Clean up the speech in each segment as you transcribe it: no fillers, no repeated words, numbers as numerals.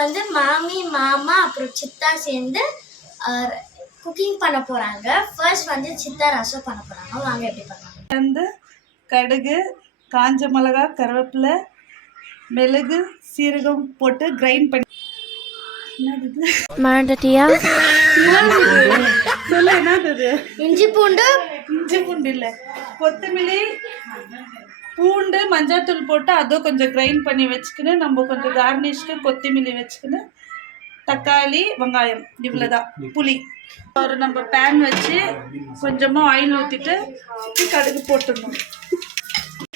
வந்து மாமி மாமா அப்புறம் சித்தா சேர்ந்து குக்கிங் பண்ண போறாங்க. ஃபர்ஸ்ட் வந்து சித்தா ரசம் பண்ண போறாங்க. வாங்க எப்படி பண்ணலாம். வந்து கடுகு, காஞ்ச மிளகாய், கருவேப்பிலை, மிளகு, சீரகம் போட்டு கிரைண்ட் பண்ணி மறந்துட்டியா? சொல்ல என்னது? இஞ்சி பூண்டு இல்லை, கொத்தமல்லி, பூண்டு, மஞ்சள்தூள் போட்டு அதுவும் கொஞ்சம் கிரைண்ட் பண்ணி வச்சுக்கின்னு நம்ம கொஞ்சம் கார்னிஷ்க்கு கொத்தமல்லி வச்சுக்கின்னு தக்காளி, வெங்காயம் இவ்வளோதான். புளி ஒரு நம்ம பேன் வச்சு கொஞ்சமாக ஆயில் ஊற்றிட்டு கடுகு போட்டுடணும்.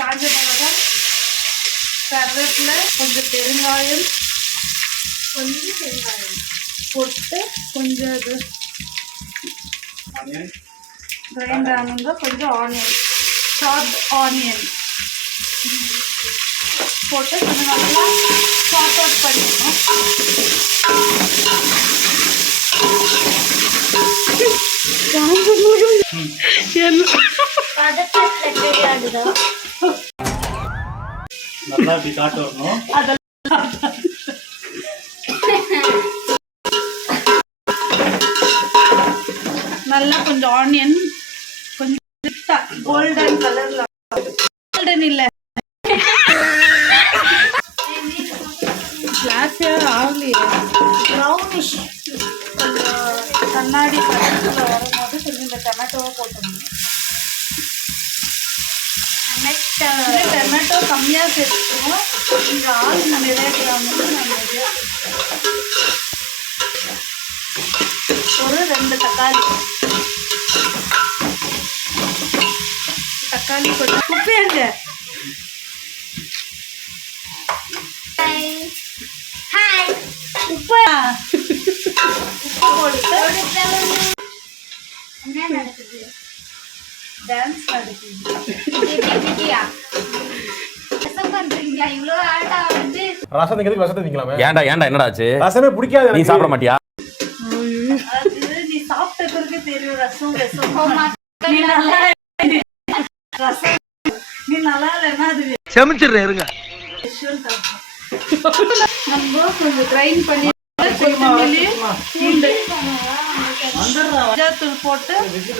காஞ்ச மிளகாய், கருவேப்பிலை, கொஞ்சம் பெருங்காயம் போட்டு கொஞ்சம் இது கிரைண்ட் ஆனுங்க. கொஞ்சம் ஆனியன், சாப் ஆனியன் போட்டு கொஞ்சம் நல்லா சார்ட் அவுட் பண்ணிடணும். நல்லா இப்படி காட்டு வரணும். நல்லா கொஞ்சம் ஆனியன் கொஞ்சம் கோல்டன் கலர்ல, கோல்டன் இல்ல கிளாஸே ஆகலையே, ப்ரௌனிஷ் கொஞ்சம் கண்ணாடி கலர்ல வரும்போது கொஞ்சம் இந்த டொமேட்டோவை போட்டுடணும். டொமேட்டோ கம்மியாக சேர்த்துக்கணும். இங்கே ஆள் நிறைய கிராமு நம்ம ஒரு 2 தக்காளி கொஞ்சம் உப்பேங்க. உப்பு போட்டு என்ன நடக்குது? டான்ஸ் நடக்குது. ரசம் திங்கிறதுக்கு விஷத்தை திங்கலாமே. ஏன்டா என்னடா ஆச்சு? ரசமே பிடிக்காது. நீ சாப்பிட மாட்டியா? அது நீ சாப்பிட்ட பிறகு தெரியும். ரசம் நீ நல்லா ரசம் நீ நல்லா இல்லைன்னா அது செமிச்சிடுறேன் இருங்க. நம்ம கொஞ்சம் கிரைண்ட் பண்ணி கொத்தமல்லி, பூண்டு, மஞ்சள்தூள் போட்டு மிக்ஸ்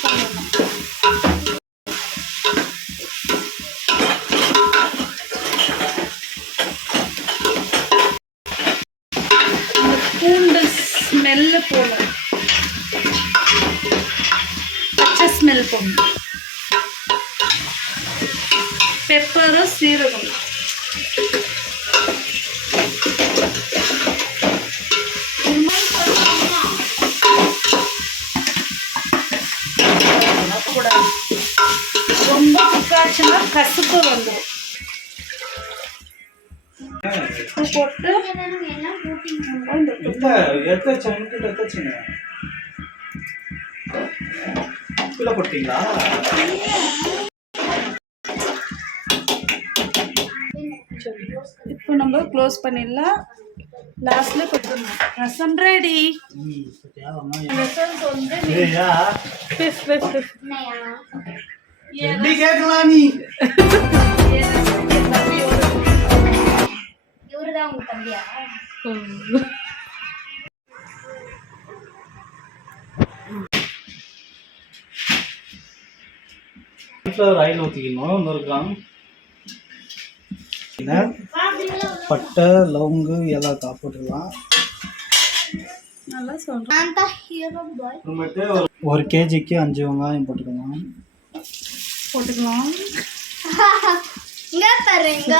பண்ணணும். பூண்டு ஸ்மெல்லு போகணும், பச்சை ஸ்மெல் போகணும். பெப்பரும் சீரகம் ரொம்ப குக்காச்சுன்னா கசுப்பு வந்துடும். போட்டு போட்டீங்களா? இப்போ நம்ம க்ளோஸ் பண்ணிடலாம். லாஸ்ட்ல கொடுத்துடணும். ரசம் ரெடி. ரசம் வந்து எப்படி கேட்கலாம் நீ? இவருதான் உங்க தம்பியா? ஆயில் ஊற்றிக்கணும். 100 கிராம் பட்டை, லவங்கு, ஏலக்காய் போட்டுக்கலாம். நல்லா சொல்றேன். 1 kgக்கு 5 வெங்காயம் போட்டுக்கலாம். இங்க பாருங்க.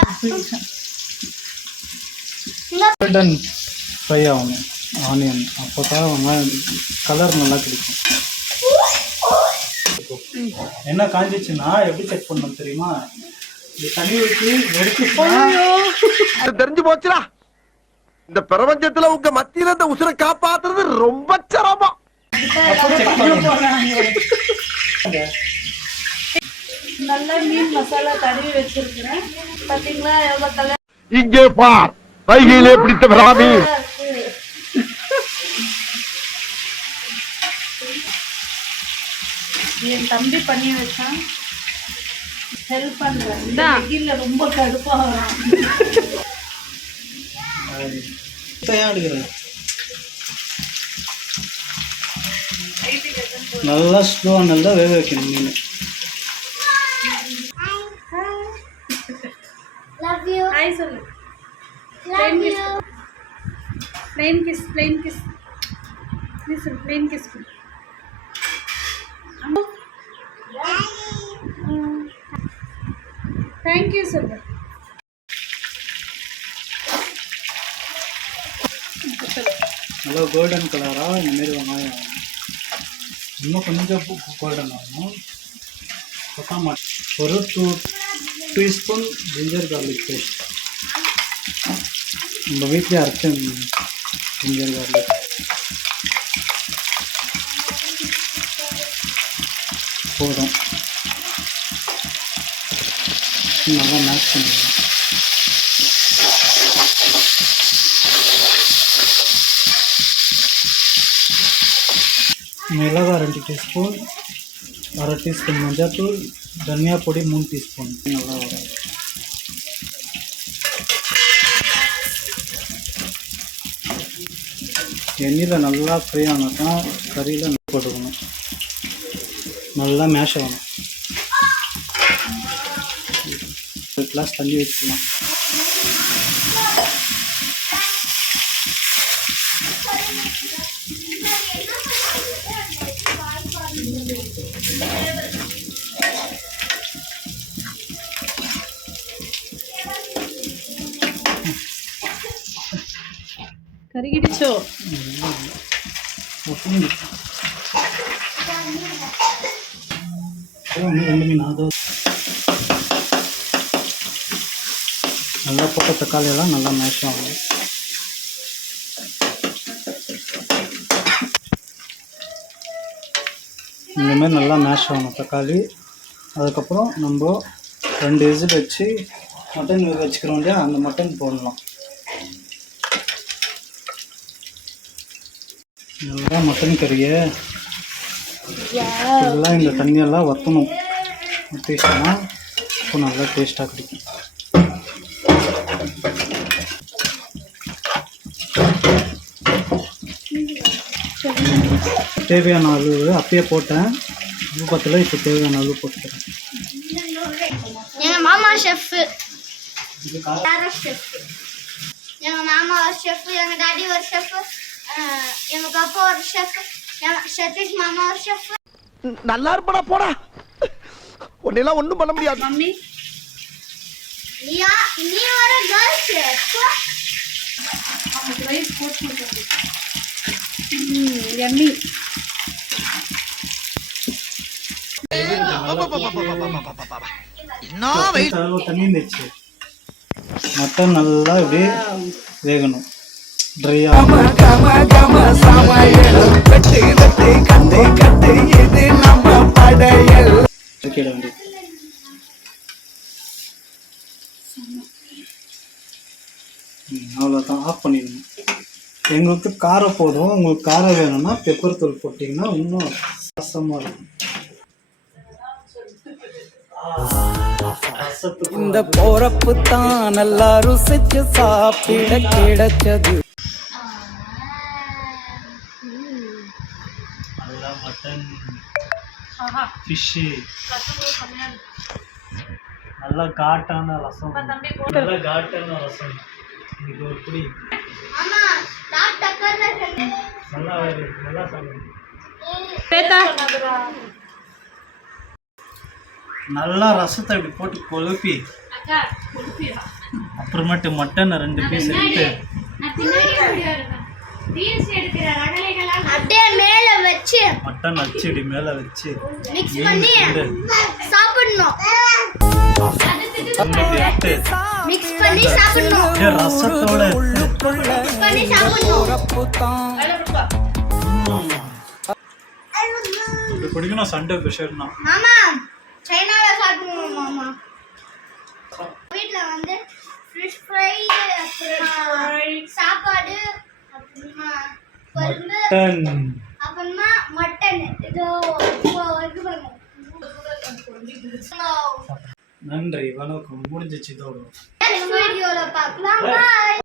கோல்டன் ஃப்ரை ஆகணும் ஆனியன். அப்போ தான் வெங்காயம் கலர் நல்லா கிடைக்கும். என்ன காஞ்சிச்சுன்னா எப்படி செக் பண்ணணும் தெரியுமா? இந்த தண்ணி ஊற்றி தெரிஞ்சு போச்சுடா. இந்த பிரபஞ்சத்துல உங்க மத்தியில இந்த உசுரை காப்பாத்துறது ரொம்ப சிரமம். நல்ல மீன் மசாலா தடவி வச்சிருக்கிறேன். பாத்தீங்களா எவ்வளவு கலர்? இங்கே பார், வைகையிலே பிடித்த பிராமி. என் தம்பி பண்ணி வச்சான். ஹெல்ப் பண்றேன். இந்த வெயில்ல ரொம்ப கடுப்பாகும். ஏன் எடுக்கிறேன் நல்லா ஸ்லோவாக நல்லா வேக வைக்கணும் மீன். Love you. ஹாய் சொல்லு. Love you. plain kiss. Listen, plain kiss. Thank you சொல்லு. நல்லா கோல்டன் கலராக இந்தமாரி வெங்காயம் ஆகணும். இன்னும் கொஞ்சம் கோல்டன் ஆகணும். பத்தாம ஒரு 2 டீஸ்பூன் ஜிஞ்சர் கார்லிக் பேஸ்ட். நம்ம வீட்டிலே அரைச்ச ஜிஞ்சர் கார்லிக் போதும். நல்லா மேக்ஸ் பண்ணிடலாம். மிளகாய் 2 டீஸ்பூன், 1/2 டீஸ்பூன் மஞ்சள்தூள், தனியா பொடி 3 டீஸ்பூன். நல்லா வரும். எண்ணெயில் நல்லா ஃப்ரை ஆனால் தான் கறியில் போட்டுக்கணும். நல்லா மேஷ் ஆகணும். ஒரு கிளாஸ் தண்ணி வச்சுக்கலாம். கருகிடுச்சோ? நல்லா போட்ட தக்காளியெல்லாம் நல்லா மேஷ் ஆகும். இந்தமாரி நல்லா மேஷ் ஆகணும் தக்காளி. அதுக்கப்புறம் நம்ம 2 விசில் வச்சு மட்டன் வேக வச்சுக்கிறோம் இல்லையா, அந்த மட்டன் போடலாம். நல்லா மட்டன் கறியை எல்லாம் இந்த தண்ணியெல்லாம் வற்றணும். வற்றிச்சுன்னா இப்போ நல்லா டேஸ்ட்டாக கிடைக்கும். தேவையான அளவு அப்பயே போட்டேன். அளவு பத்தில் இப்போ தேவையான அளவு போட்டுக்கிறேன். எங்கள் மாமா ஷெஃப்பு, ஷெஃப். எங்கள் மாமா ஒரு ஷெஃப், எங்கள் டாடி ஒரு ஷெஃப், எங்கள் பாப்பா ஒரு ஷெஃப், சதீஷ் மாமா ஒரு ஷெஃப். நல்லா இருப்படா போடா. உன்னெல்லாம் ஒன்றும் பண்ண முடியாது. மம்மி நீ ஒரு கேர்ள் ஷெஃப். ரைஸ் போட்டு எம்மி. தண்ணி இருந்துச்சு. மட்டன் நல்லா இப்படியே வேகணும். ட்ரையா அவ்வளோதான், ஆஃப் பண்ணிடணும். எங்களுக்கு காரம் போதும். உங்களுக்கு காரம் வேணும்னா பெப்பர் தூள் போட்டிங்கன்னா இன்னும் ரசமாக இருக்கும். இந்த போறப்பு தான் நல்லா ருசிச்சு சாப்பிட கிடைச்சது. நல்லா மட்டன், ஃபிஷ்ஷு, நல்லா காட்டான ரசம். நல்லா காட்டான ரசம். இது எப்படி நல்லா நல்லா சாப்பிடுங்க. நல்லா ரசத்தை இப்படி போட்டு கொழுப்பி அப்புறமேட்டு மட்டன் 2 பீஸ் எடுத்து அப்படியே மேல வச்சு மட்டன் அச்சு இப்படி மேலே வச்சு மிக்ஸ் பண்ணி சாப்பிடணும். இப்படி எடுத்து மிக்ஸ் பண்ணி சாப்பிடணும். ரசத்தோட மிக்ஸ் பண்ணி சாப்பிடணும். இப்படி குடிக்கணும். சண்டே ஸ்பெஷல்னா மாமா சைனால சாப்பிடுவோம். மாமா வீட்ல வந்து ஃபிஷ் ஃப்ரை, சாப்பாடு, அப்புறமா குழம்பு, அப்புறமா மட்டன். இதோ இது பண்ணுவோம். நன்றி வணக்கம் முடிஞ்சிச்சு இதோட நெக்ஸ்ட் வீடியோல பார்க்கலாம். Bye.